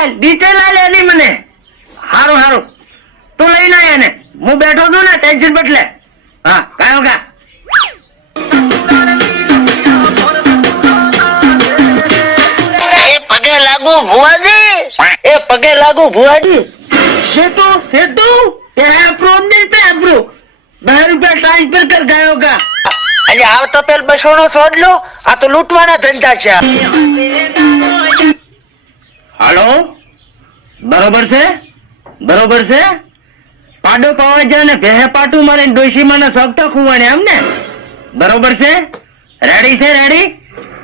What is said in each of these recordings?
આલ ડિટેલ આલ એની મને. હારું હારું. તું લઈને આય એને. હું બેઠો છું ને ટેન્શન બદલે હા કાયો કા પગે લાગુ ભુવાજી. એ પગે લાગુ ભુવાજી. સેતુ સેતુ? એ એપ્રો નહીં પે એપ્રો બે રૂપિયા ટ્રાન્સફર કર ગયો કા અને આવતો પેલ બસોનો નો સોડ લો આ તો લૂંટવાના ધંધા છે હાલો? બરોબર છે? બરોબર છે? પાડો પાવા જાય ને ભેહે પાટું મારે ડોશી મને સગતો ખુવાણે એમ ને? બરોબર છે? રેડી છે રેડી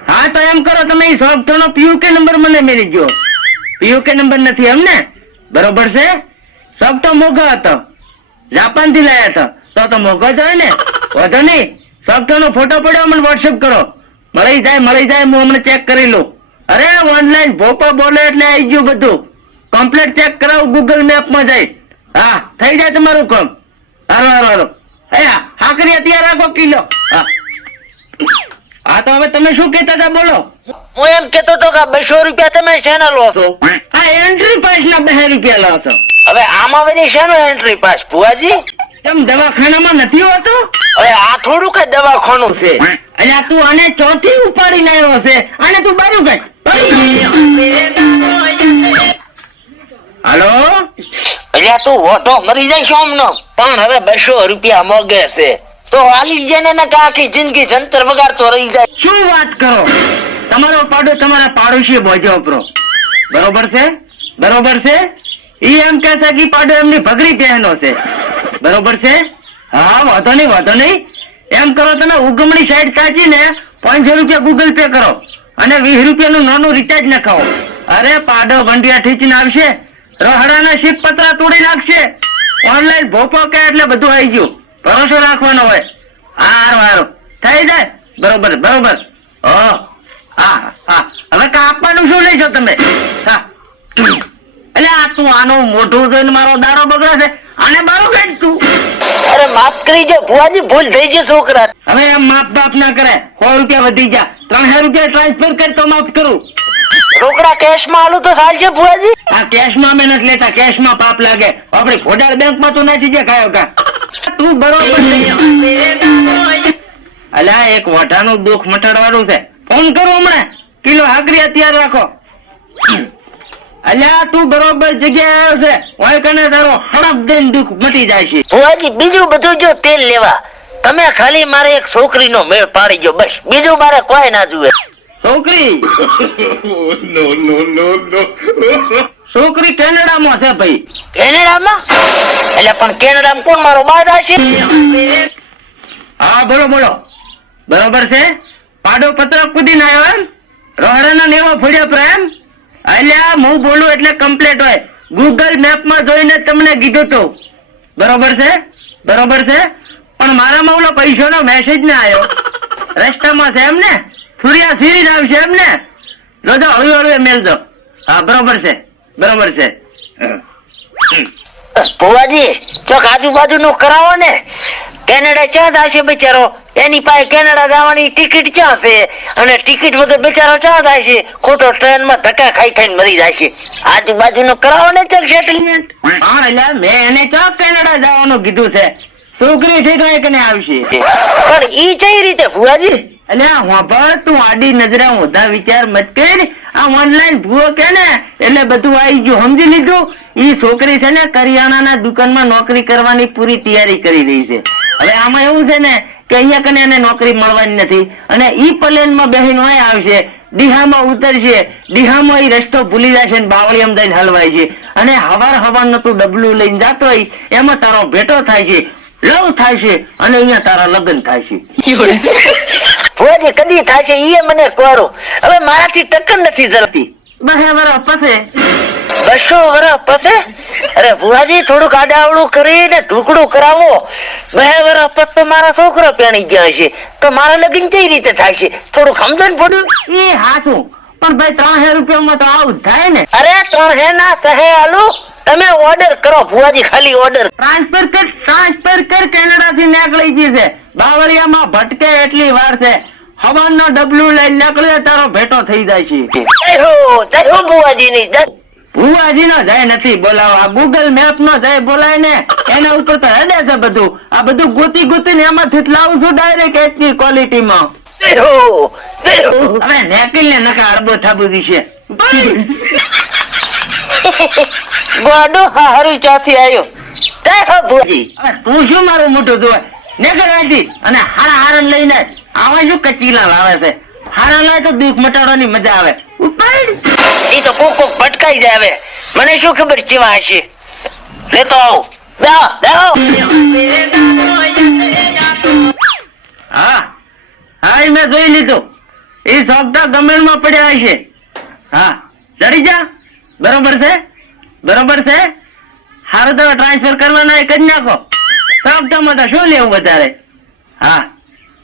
હા, તો એમ કરો, તમે સગતો નો પીયુકે નંબર મને મેળી ગયો. પીયુકે નંબર નથી એમ ને? બરોબર છે? સગતો મોઘો હતો. જાપાનથી લાયા હતો. તો તો મોઘો જ હોય ને? વધો નહીં. સગતો નો ફોટો પડ્યો, મને વોટ્સઅપ કરો. મળી જાય મળી જાય, હું હમણાં ચેક કરી લઉં. અરે ઓનલાઈન ભોપા બોલે એટલે આવી ગયું બધું. કમ્પ્લેટ ચેક કરાવ ગૂગલ મેપમાં જઈ હા થઈ જાય તમારું કામ. હારો હારો હારો હે હાકરી અત્યારે રાખો કિલો. હા. હા તો હવે તમે શું કેતા હતા બોલો. હું એમ કેતો હતો કે બસો રૂપિયા તમે શેના લો છો. હા એન્ટ્રી પાસ ના બે રૂપિયા લો છો. હવે આમાં બધી શેનો એન્ટ્રી પાસ ભુવાજી? તમ દવાખાનામાં નથી હોતો? હવે આ થોડું કઈ દવાખાનું છે. અહીંયા તું આને ચોથી ઉપાડીને આવ્યો છે. અને તું બારું કઈ હાલો? અહીંયા તું વોટો મરી જાય સોમનો. પણ હવે બસો રૂપિયા મોગે છે. તો હાલી જને ને આખી જિંદગી જંતર વગાડતો રહી જાય. શું વાત કરો? તમારો પાડો તમારા પાડોશી બોજો ઉપરો બરોબર છે? બરોબર છે? ઈ એમ કે છે કે પાડો એમની ભગરી બહેનો છે. બરોબર છે? હા વાંધો નહીં વાંધો નહીં. એમ કરો તમે ઉગમણી સાઈડ કાચીને પાંચસો રૂપિયા ગૂગલ પે કરો. અને વીસ રૂપિયાનું નાનું રિચાર્જ નખાવો અરે પાડો ભંડિયા ઠીચીને આવશે. રહડાના શીખ પતરા તોડી નાખશે. ઓનલાઈન ભોપો કે એટલે બધું આવી ગયું. ભરોસો રાખવાનો હોય. હારું હારું થઈ જાય. બરોબર બરોબર. ઓ હા હા. હવે કાપવાનું શું લેશો તમે? હા. એટલે આ તું આનું મોઢું જોઈને મારો દાડો બગડે છે. આને મારું કઈ તું? અરે માફ કરી જો ભુવાજી ભૂલ થઈ ગઈ છોકરા. હવે એમ માપ બાપ ના કરે સો રૂપિયા વધી જા ત્રણ હજાર રૂપિયા ટ્રાન્સફર કર તો માફ કરું. રોકડા કેશમાં આલું તો ચાલશે ભુવાજી? આ કેશમાં અમે નથી લેતા કેશમાં પાપ લાગે. આપણી ખોડાળ બેંકમાં તું નાખી જે ખાયો કા તું બરોબર અલ્યા એક વઢાનું દુઃખ મટાડવાનું છે. ફોન કરો હમણાં. કિલો હાકરી અત્યારે રાખો. અલ્યા તું બરોબર જગ્યાએ આવ્યો છે. હોય કને તારો હડપ દઈને દુઃખ મટી જાય છે. ભુવાજી બીજું બધું જો તેલ લેવા. તમે ખાલી મારે એક છોકરીનો મેળ પાડી ગયો બસ. બીજું મારે કોઈ ના જુએ. છોકરી? no, no, no. છોકરી કેનેડામાં છે ભાઈ. કેનેડામાં? એટલે પણ કેનેડામાં કોણ મારો બાદા છે હા બોલો બોલો. બરોબર છે? પાડો પત્ર કુદીને આવ્યો એમ રોહડાના નેવો ફોડ્યા પ્રેમ. અલ્યા હું બોલું એટલે કમ્પ્લેટ હોય. ગૂગલ મેપમાં જોઈને તમને કીધું તું. બરોબર છે? બરોબર છે? પણ મારામાં ઓલો પૈસાનો મેસેજ ને આવ્યો રસ્તામાં છે એમ ને સૂર્યા સિરીઝ આવશે એમ ને જોજો હળવે હળવે મેલજો હા બરોબર છે બરોબર છે. ભુવાજી ચોક આજુબાજુ નું કરાવો ને. કેનેડા ક્યાં થાય બિચારો? એની પાસે કેનેડા જવાની ટિકિટ ક્યાં છે અને ટિકિટ વગર બિચારો ક્યાં થાય છે? ખોટો ટ્રેનમાં ધક્કા ખાઈ ખાઈને મરી જાય છે. આજુબાજુ નું કરાવો ને ચોક સેટલમેન્ટ હા એટલે મેં એને ચો કેનેડા જવાનું કીધું છે? છોકરી છે તો એક ને આવશે પણ ઈ કઈ રીતે? ભુવાજી? એટલે વાપર તું આડી નજરે ઊંધા વિચાર મત કર. આ ઓનલાઈન ભૂવો કે ને? એટલે બધું આવી ગયું. સમજી લીધું? ઈ છોકરી છે ને કરિયાણાના દુકાનમાં નોકરી કરવાની પૂરી તૈયારી કરી રહી છે. હવે આમાં એવું છે ને કે અહીંયા કને એને નોકરી મળવાની નથી. અને ઈ પ્લેનમાં બેહીને આવશે દિહામાં ઉતરશે દિહામાં એ રસ્તો ભૂલી જશે ને બાવળીયમ દઈને હલવાય છે. અને હવાર હવાર તું ડબલું લઈને જાતો હોય એમાં તારો ભેટો થાય છે. લવ થાય છે અને અહીંયા તારા લગ્ન થાય છે. ભુવાજી કદી થાય છે ઈ મને કરો હવે મારાથી ટક્કર નથી જરતી બરાબર પછી બસો વર્ષ પછે અરે ભુવાજી થોડુંક આડાવડું કરીને ઢુકડું કરાવો. બે વર્ષ પછી તો મારા છોકરો પેણી ગયા છે. તો મારા લગ્ન કઈ રીતે થાય છે? થોડુંક સમજણ પડ્યું એ હાસું પણ ભાઈ ત્રણ હે રૂપિયામાં તો આવું થાય ને. અરે ત્રણ હે ના સહે આલુ. તમે ઓર્ડર કરો ભુવાજી ખાલી ઓર્ડર ટ્રાન્સફર કર ટ્રાન્સફર કર કેનેડા થી નીકળી ગઈ છે બાવળિયામાં ભટકે એટલી વાર છે. હવાનો ડબલું લઈને નીકળે તારો ભેટો થઈ જાય છે. ભુવાજી ની ભુવાજી નો જાય. નથી બોલાવો ગૂગલ મેપ નો જાય બોલાય ને એના ઉપર તો હેડે છે બધું. આ બધું ગોતી ગોતીને એમાંથી જ લાવું છું ડાયરેક્ટ એચની ક્વોલિટીમાં હવે નેકીલ ને નકા અરબો થાબુ છે. ગોડો હારું ચાથી આવ્યો તે હવે તું શું મારું મોટું જોવે? નેગર આજી અને હારા હારા લઈને આવા શું કચીલા લાવે છે? હારા લાવે તો દુઃખ મટાડવાની મજા આવે. ઉપાડ. એ તો કોક કોક પટકાઈ જાય હવે. મને શું ખબર કેવા હશે? લેતો આવો. બેહો બેહો હા. હા એ મેં જોઈ લીધું. એ સોગતા ગમેણમાં પડ્યા હશે. હા ચડી જા. બરોબર છે? બરોબર છે? હારું તમે ટ્રાન્સફર કરવાના એક જ નાખો. સોગટામાં તો શું લેવું વધારે? હા.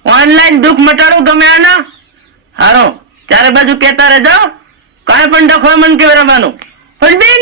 ઓનલાઈન દુઃખ મટાડું ગમે આના? હારો. ચારે બાજુ કેતા રહેજો. કાંઈ પણ ડખો મન કેવરાવાનું પણ બેન